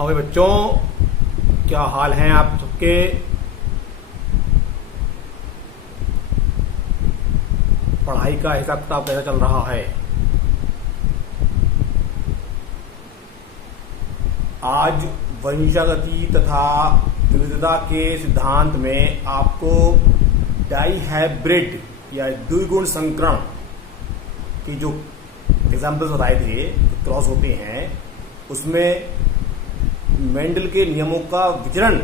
हाँ भाई बच्चों, क्या हाल हैं आप सबके। पढ़ाई का हिसाब किताब कैसा चल रहा है। आज वंशागति तथा विविधता के सिद्धांत में आपको डाइहाइब्रिड या द्विगुण संकरण की जो एग्जाम्पल्स बताए थे, क्रॉस होते हैं, उसमें मेंडल के नियमों का विचरण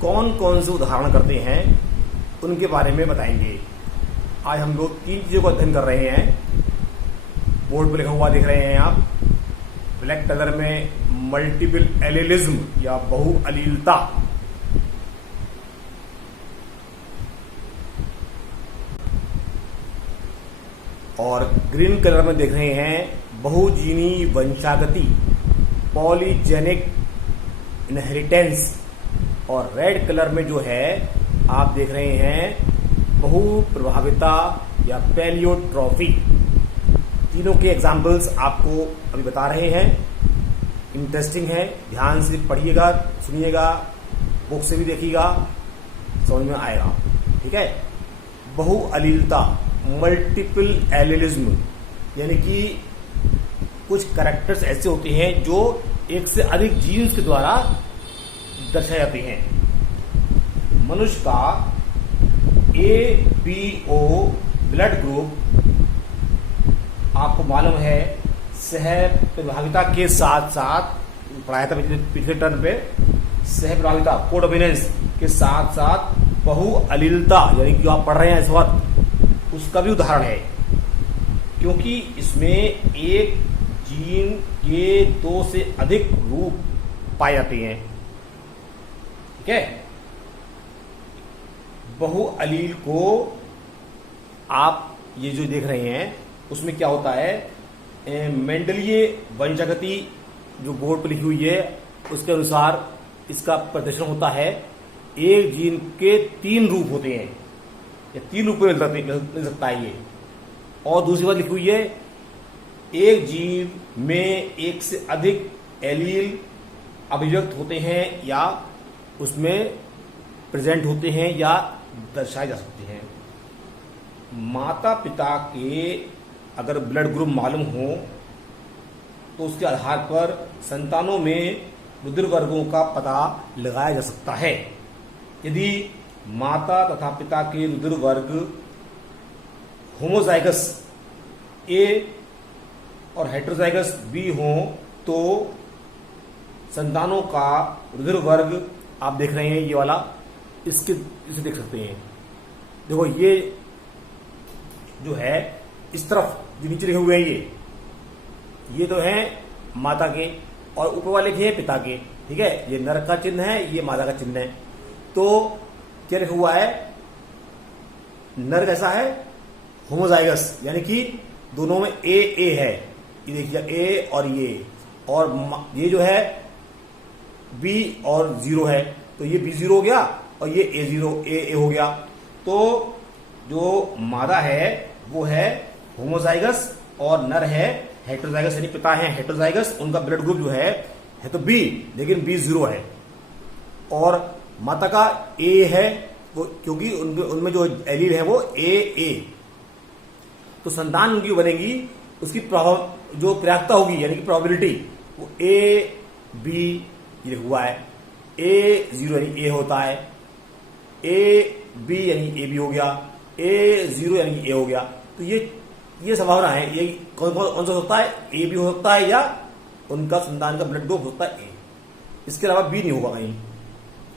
कौन कौन से उदाहरण करते हैं उनके बारे में बताएंगे। आज हम लोग 3 चीजों का अध्ययन कर रहे हैं। बोर्ड पर लिखा हुआ देख रहे हैं आप, ब्लैक कलर में मल्टीपल एलिलिज्म या बहुअलीलता, और ग्रीन कलर में देख रहे हैं बहुजीनी वंशागति, पॉलीजेनिक इनहेरिटेंस, और रेड कलर में जो है आप देख रहे हैं बहुप्रभाविता या पैलियोट्रॉफी। तीनों के एग्जाम्पल्स आपको अभी बता रहे हैं। इंटरेस्टिंग है, ध्यान से पढ़िएगा, सुनिएगा, बुक से भी देखिएगा, समझ में आएगा। ठीक है। बहुअलीलता, मल्टीपल एलिलिज्म, यानी कि कुछ कैरेक्टर्स ऐसे होते हैं जो एक से अधिक जीन्स के द्वारा दर्शाए जाते हैं। मनुष्य का ABO ब्लड ग्रुप आपको मालूम है सह प्रभाविता के साथ साथ, पढ़ाया था पिछले टर्न पे, सह प्रभाविता कोडोमिनेंस के साथ साथ बहुअलीलता यानी कि जो आप पढ़ रहे हैं इस वक्त, उसका भी उदाहरण है, क्योंकि इसमें एक जीन के 2 से अधिक रूप पाए जाते हैं। ठीक है। बहुअलील को आप ये जो देख रहे हैं उसमें क्या होता है, मेंडलीय वंशागति जो बोर्ड पर लिखी हुई है उसके अनुसार इसका प्रदर्शन होता है। एक जीन के 3 रूप होते हैं, या 3 रूप में मिल सकता है ये। और दूसरी बात लिखी हुई है, एक जीन में एक से अधिक एलील अभिव्यक्त होते हैं या उसमें प्रेजेंट होते हैं या दर्शाए जा सकते हैं। माता पिता के अगर ब्लड ग्रुप मालूम हो तो उसके आधार पर संतानों में रुधिर वर्गों का पता लगाया जा सकता है। यदि माता तथा पिता के रुधिर वर्ग होमोजाइगस A और हेटेरोजाइगस B हो तो संतानों का रुधिर वर्ग आप देख रहे हैं ये वाला, इसे देख सकते हैं। देखो ये जो है इस तरफ जो नीचे लिखे हुए हैं ये तो है माता के, और ऊपर वाले के हैं पिता के। ठीक है। ये नर का चिन्ह है, ये माता का चिन्ह है। तो क्या लिखा हुआ है, नर कैसा है, होमोजाइगस, यानी कि दोनों में A है। ये देखिए A और ये जो है B और 0 है, तो ये B0 हो गया और ये A हो गया। तो जो मादा है वो है होमोजाइगस और नर है हेटेरोजाइगस, यानी पिता है हेटेरोजाइगस, उनका ब्लड ग्रुप जो है तो B, लेकिन B0 है। और माता का A है वो, क्योंकि उनमें जो एलील है वो AA। तो संतान उनकी बनेगी, उसकी जो प्रयाक्ता होगी यानी कि प्रोबेबिलिटी, वो AB ये हुआ है। A0 यानी A होता है, AB यानी AB हो गया, A0 यानी A हो गया। तो ये संभावना है। ये कौन सा होता है, AB हो सकता है या उनका संतान का ब्लड ग्रुप होता है A। इसके अलावा B नहीं होगा कहीं,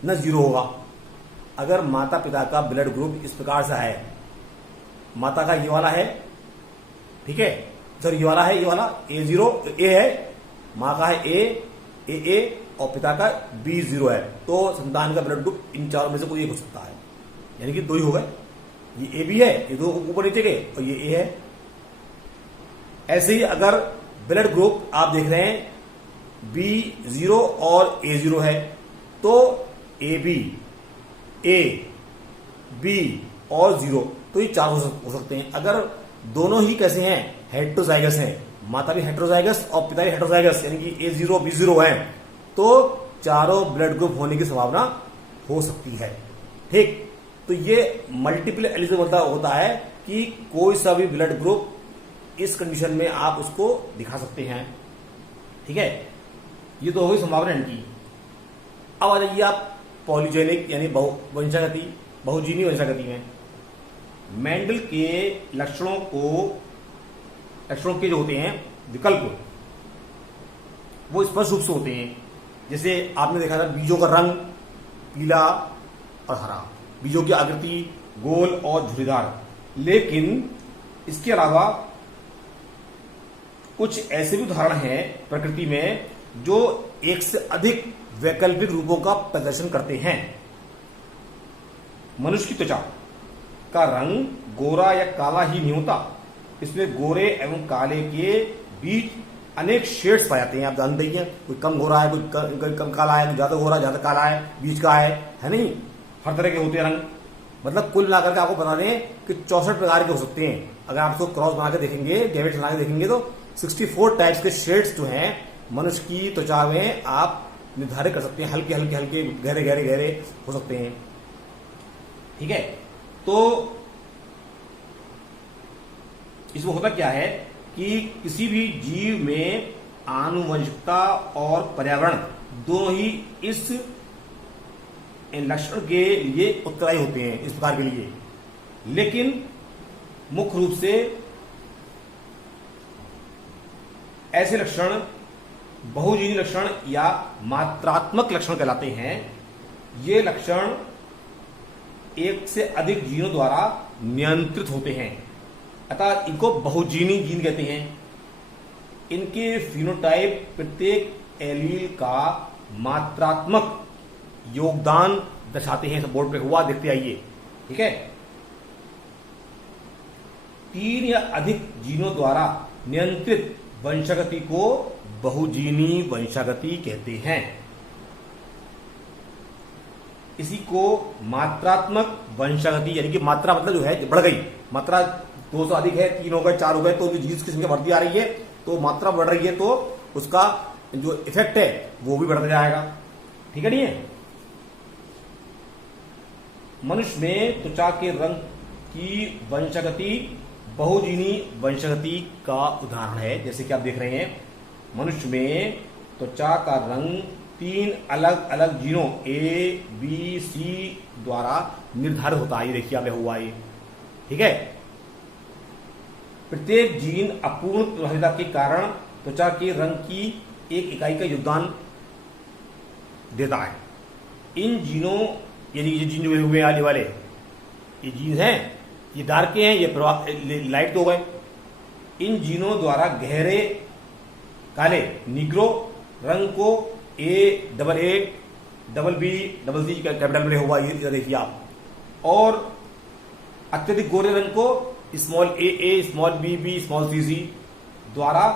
न 0 होगा। अगर माता पिता का ब्लड ग्रुप इस प्रकार से है, माता का ये वाला है, ठीक है, सॉरी ये वाला है, ये वाला A0 A है, माँ का है AA और पिता का B0 है, तो संतान का ब्लड ग्रुप इन चारों में से कोई एक हो सकता है, यानी कि 2 ही हो गए। ये AB है, ये 2 ऊपर नीचे के, और ये A है। ऐसे ही अगर ब्लड ग्रुप आप देख रहे हैं B0 और A0 है, तो AB A B और 0, तो ये 4 हो सकते हैं। अगर दोनों ही कैसे हैं, हेटेरोजाइगस हैं, माता भी हेटेरोजाइगस और पिता भी हेटेरोजाइगस, यानी कि A0 B0 है, तो चारों ब्लड ग्रुप होने की संभावना हो सकती है। ठीक, तो ये मल्टीपल एलिजिबल होता है कि कोई सा भी ब्लड ग्रुप इस कंडीशन में आप उसको दिखा सकते हैं। ठीक है, ये तो होगी संभावना इनकी। अब आ जाइए आप पॉलीजेनिक यानी बहुजीनी वंशागति में। मेंडल के लक्षणों के जो होते हैं विकल्प, वो स्पष्ट रूप से होते हैं। जैसे आपने देखा था बीजों का रंग पीला और हरा, बीजों की आकृति गोल और झुर्रीदार। लेकिन इसके अलावा कुछ ऐसे भी उदाहरण हैं प्रकृति में जो एक से अधिक वैकल्पिक रूपों का प्रदर्शन करते हैं। मनुष्य की त्वचा का रंग गोरा या काला ही नहीं होता, इसमें गोरे एवं काले के बीच अनेक शेड्स पाए जाते हैं। आप जानते ही हैं, कोई कम गोरा है, कोई कम काला है, कोई ज्यादा गोरा ज्यादा काला है, बीच का है नहीं, हर तरह के होते हैं रंग। मतलब कुल मिलाकर के आपको बता दें कि 64 प्रकार के हो सकते हैं। अगर आप इसको क्रॉस बना के देखेंगे, गैमेट्स बना के देखेंगे, तो 64 टाइप्स के शेड्स जो हैं मनुष्य की त्वचा में आप निर्धारित कर सकते हैं। हल्के हल्के हल्के, गहरे गहरे गहरे हो सकते हैं। ठीक है, तो इसमें होता क्या है कि किसी भी जीव में आनुवंशिकता और पर्यावरण दोनों ही इस लक्षण के लिए उत्तरदायी होते हैं, इस प्रकार के लिए। लेकिन मुख्य रूप से ऐसे लक्षण बहुजीनी लक्षण या मात्रात्मक लक्षण कहलाते हैं। ये लक्षण एक से अधिक जीनों द्वारा नियंत्रित होते हैं, अतः इनको बहुजीनी जीन कहते हैं। इनके फिनोटाइप प्रत्येक एलील का मात्रात्मक योगदान दर्शाते हैं। बोर्ड पे हुआ देखते आइए। ठीक है, 3 या अधिक जीनों द्वारा नियंत्रित वंशागति को बहुजीनी वंशागति कहते हैं। इसी को मात्रात्मक वंशागति, यानी कि मात्रा मतलब जो है बढ़ गई, मात्रा 2 से अधिक है, 3 हो गए, 4 हो गए, तो जीन्स की संख्या बढ़ती आ रही है, तो मात्रा बढ़ रही है, तो उसका जो इफेक्ट है वो भी बढ़ता जाएगा। ठीक है, नहीं है? मनुष्य में त्वचा के रंग की वंशागति बहुजीनी वंशागति का उदाहरण है। जैसे कि आप देख रहे हैं, मनुष्य में त्वचा का रंग 3 अलग अलग जीनों ए बी सी द्वारा निर्धारित होता है। ये देखिए आप हुआ ये। ठीक है, प्रत्येक जीन अपूर्ण प्रभाविता के कारण त्वचा के रंग की एक इकाई का योगदान देता है। इन जीनों, यानी ये जीन जो हुए आने वाले ये जीन हैं, ये डार्क के हैं, ये लाइट के हो गए। इन जीनों द्वारा गहरे काले नीग्रो रंग को A double B double C capital में हुआ, ये देखिए आप। और अत्यधिक गोरे रंग को small A small B small सी द्वारा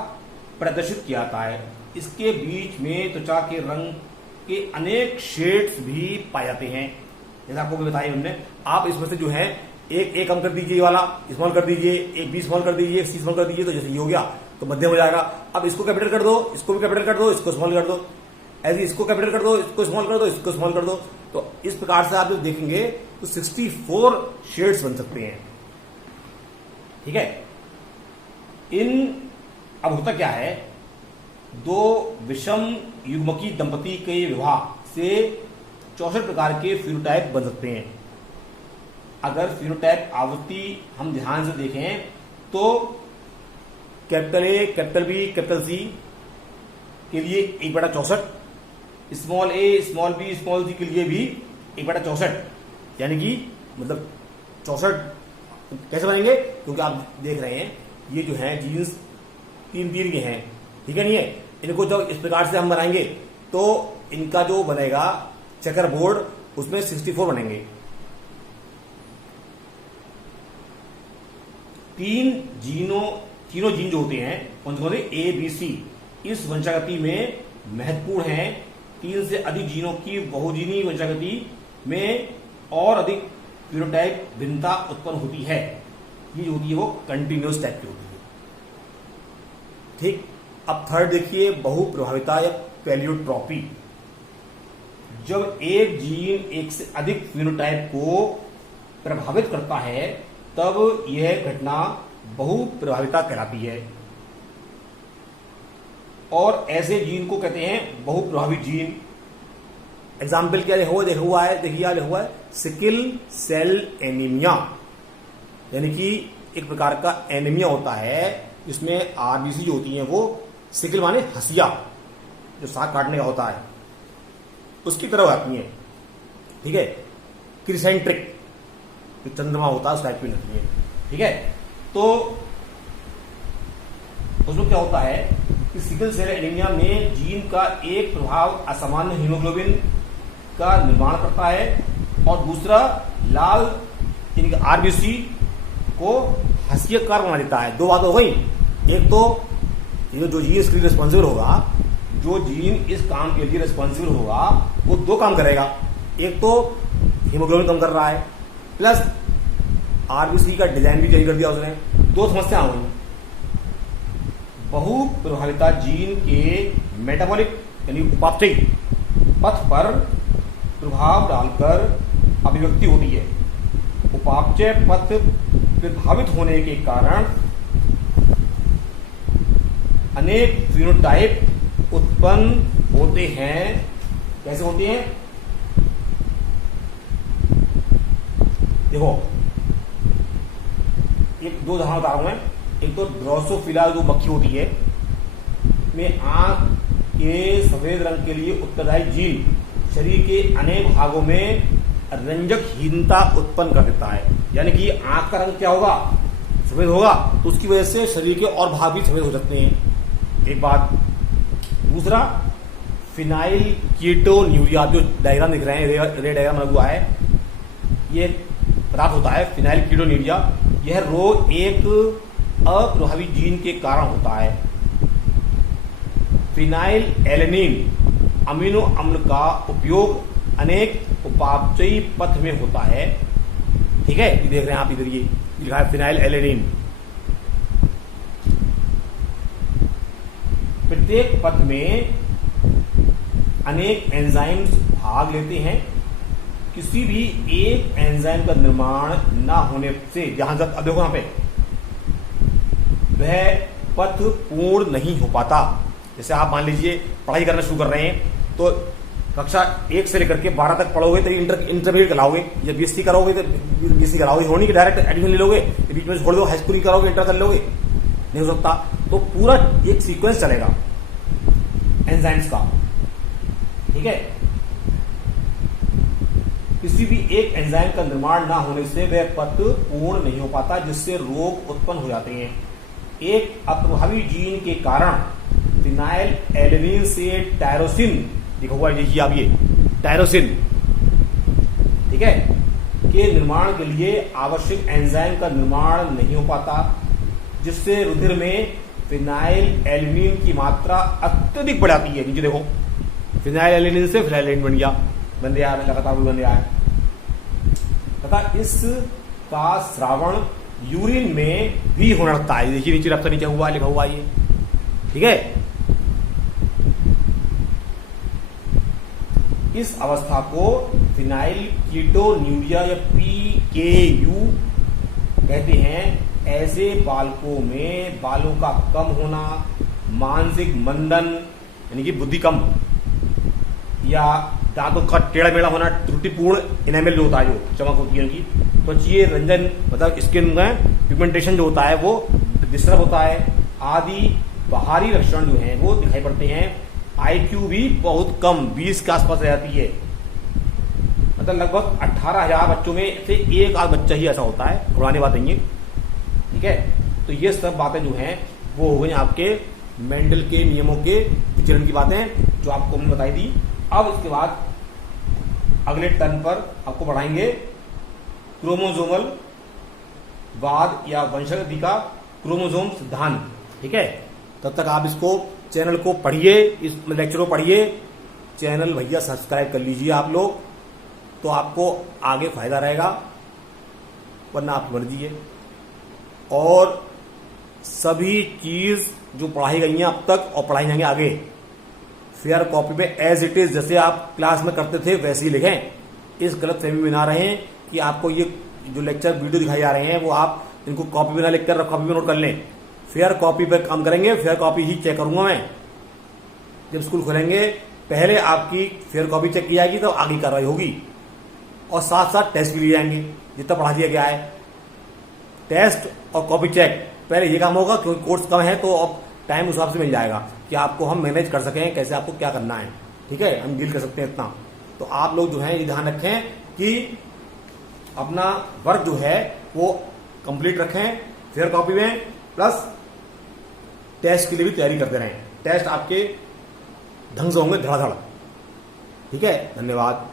प्रदर्शित किया जाता है। इसके बीच में त्वचा के रंग के अनेक शेड्स भी पाए जाते हैं, जैसा आपको बताया हमने। आप इसमें से जो है एक ए कम कर दीजिए, ये वाला स्मॉल कर दीजिए, एक बी स्मॉल कर दीजिए, एक सी स्मॉल कर दीजिए, तो जैसे ये हो गया तो मध्यम हो जाएगा। अब इसको कैपिटल कर दो, इसको भी कैपिटल कर दो, इसको स्मॉल कर दो, ऐसे इसको कैपिटल कर दो, इसको स्मॉल कर दो, इसको स्मॉल कर दो। तो इस प्रकार से आप जब देखेंगे तो 64 शेड्स बन सकते हैं। ठीक है, अब होता क्या है, 2 विषम युग्मकी दंपति के विवाह से 64 प्रकार के फिनोटाइप बन सकते हैं। अगर फिनोटाइप आवृत्ति हम ध्यान से देखें तो capital A, capital B, capital C के लिए 1/64, small A, small B, small C के लिए भी 1/64, यानी कि मतलब 64 कैसे बनेंगे, क्योंकि आप देख रहे हैं ये जो है जीन्स 3 के हैं। ठीक है, नहीं है? इनको जब इस प्रकार से हम बनाएंगे तो इनका जो बनेगा चेकर बोर्ड, उसमें 64 बनेंगे। तीनों जीन जो होते हैं उनको ए बी सी इस वंशागति में महत्वपूर्ण हैं। 3 से अधिक जीनों की बहुजीनी वंशागति में और अधिक फिनोटाइप भिन्नता उत्पन्न होती है। ये जो होती है वो कंटिन्यूअस टाइप की होती है। ठीक, अब थर्ड देखिए, बहु प्रभाविता या पैलियोट्रॉपी। जब एक जीन एक से अधिक फिनोटाइप को प्रभावित करता है तब यह घटना बहुप्रभाविता कहलाती है। और ऐसे जीन को कहते हैं बहुप्रभावी जीन। एग्जाम्पल क्या देखा हुआ है, देखिए लिखा हुआ है सिकिल सेल एनीमिया, यानी कि एक प्रकार का एनीमिया होता है जिसमें आरबीसी जो होती है वो सिकिल माने हसिया, जो साग काटने का होता है, उसकी तरह आती है। ठीक है, क्रिसेंट्रिक जो चंद्रमा होता है उस टाइप की होती है। ठीक है, तो उसमें क्या होता है कि सिकल सेल एनीमिया में जीन का एक प्रभाव असामान्य हीमोग्लोबिन का निर्माण करता है और दूसरा लाल आरबीसी को हसीयकार बना देता है। दो बात हो गई, एक तो जो जीन इसके लिए रिस्पॉन्सिबल होगा, जो जीन इस काम के लिए रिस्पॉन्सिबल होगा वो दो काम करेगा, एक तो हीमोग्लोबिन कम कर रहा है प्लस आरबीसी का डिजाइन भी चेंज कर दिया उसने। दो समस्या हुई। बहुप्रभाविता जीन के मेटाबॉलिक यानी उपापचयी पथ पर प्रभाव डालकर अभिव्यक्ति होती है। उपापचय पथ प्रभावित होने के कारण अनेक फिनोटाइप उत्पन्न होते हैं। कैसे होते हैं? देखो, एक दो उदाहरण बता रहा हूं मैं। एक तो ड्रोसोफिला जो मक्खी होती है में आंख के सफेद रंग के लिए उत्तरदायी जीन शरीर के अनेक भागों में रंजकहीनता उत्पन्न कर देता है। यानी कि आंख का रंग क्या होगा? सफेद होगा, तो उसकी वजह से शरीर के और भाग भी सफेद हो सकते हैं। एक बात। दूसरा, फिनाइल कीटोन्यूरिया जो डायग्राम दिख रहे हैं, रेड डायग्राम लगा हुआ है, ये प्राप्त होता है फिनाइल कीटोन्यूरिया। यह रोग एक अप्रभावी जीन के कारण होता है। फिनाइल एलेनिन अमीनो अम्ल का उपयोग अनेक उपापचयी पथ में होता है। ठीक है, ये देख रहे हैं आप इधर, ये लिखा है फिनाइल एलेनिन। प्रत्येक पथ में अनेक एंजाइम्स भाग लेते हैं। किसी भी एक एंजाइम का निर्माण ना होने से, जहां तक अब देखो यहां पे, वह पथ पूर्ण नहीं हो पाता। जैसे आप मान लीजिए पढ़ाई करना शुरू कर रहे हैं, तो कक्षा 1 से लेकर के 12 तक पढ़ोगे तो इंटरमीडिएट कराओगे, या बीएससी करोगे तो बीएससी कराओगे, होनी कि डायरेक्ट एडमिशन ले लोगे, बीच में छोड़ दो, हाई स्कूल करोगे, इंटर कर लोगे, नहीं हो सकता। तो पूरा एक सीक्वेंस चलेगा एंजाइम्स का। ठीक है, किसी भी एक एंजाइम का निर्माण ना होने से वह पथ पूर्ण नहीं हो पाता, जिससे रोग उत्पन्न हो जाते हैं। एक अप्रभावी जीन के कारण फिनाइल एलेनिन से टायरोसिन, देखो हुआ देखिए आप, ये टायरोसिन, ठीक है, के निर्माण के लिए आवश्यक एंजाइम का निर्माण नहीं हो पाता, जिससे रुधिर में फिनाइल एलेनिन की मात्रा अत्यधिक बढ़ जाती है। नीचे देखो, फिनाइल एलेनिन से फिनाइल एलेनिन बन गया लगातार बन रहा है तथा इसका श्रावण यूरिन में भी होने लगता है। देखिए नीचे रफ्ता नीचे हुआ लिखा हुआ ये। ठीक है, इस अवस्था को फिनाइल कीटोन्यूरिया या PKU कहते हैं। ऐसे बालकों में बालों का कम होना, मानसिक मंदन यानी कि बुद्धि कम, या दांतों का टेढ़ा मेढ़ा होना, त्रुटिपूर्ण इनेमल जो होता है, जो चमक होती है उनकी, त्वचीय रंजन मतलब स्किन में पिगमेंटेशन जो होता है वो डिस्टर्ब होता है, आदि बाहरी लक्षण जो हैं वो दिखाई पड़ते हैं। IQ भी बहुत कम 20 के आसपास रह जाती है। मतलब लगभग 18,000 बच्चों में से एक आध बच्चा ही ऐसा होता है, पुरानी बात नहीं है। ठीक है, तो ये सब बातें जो हैं वो हो गई आपके मेंडल के नियमों के विचरण की बातें जो आपको हमने बताई थी। अब इसके बाद अगले टर्न पर आपको पढ़ाएंगे क्रोमोसोमल वाद या वंशावृद्धि का क्रोमोसोम सिद्धांत। ठीक है, तब तक आप इसको चैनल को पढ़िए, इस लेक्चर को पढ़िए। चैनल भैया सब्सक्राइब कर लीजिए आप लोग, तो आपको आगे फायदा रहेगा, वरना आपकी मर्जी है। और सभी चीज जो पढ़ाई गई हैं अब तक और पढ़ाई जाएंगे आगे, फेयर कॉपी में एज इट इज जैसे आप क्लास में करते थे वैसे ही लिखें। इस गलत फहमी में ना रहें कि आपको ये जो लेक्चर वीडियो दिखाई जा रहे हैं वो आप इनको कॉपी में ना लिख कर कॉपी में नोट कर लें। फेयर कॉपी पर काम करेंगे, फेयर कॉपी ही चेक करूंगा मैं। जब स्कूल खोलेंगे पहले आपकी फेयर कॉपी चेक की जाएगी तो आगे कार्रवाई होगी, और साथ साथ टेस्ट भी लिए जाएंगे जितना पढ़ा दिया गया है। टेस्ट और कॉपी चेक पहले ये काम होगा, क्योंकि कोर्स कम है तो अब टाइम उस हिसाब से मिल जाएगा कि आपको हम मैनेज कर सकें कैसे आपको क्या करना है। ठीक है, हम डील कर सकते हैं इतना। तो आप लोग जो है ये ध्यान रखें कि अपना वर्क जो है वो कंप्लीट रखें फेयर कॉपी में, प्लस टेस्ट के लिए भी तैयारी करते रहें। टेस्ट आपके ढंग से होंगे, धड़ाधड़। ठीक है, धन्यवाद।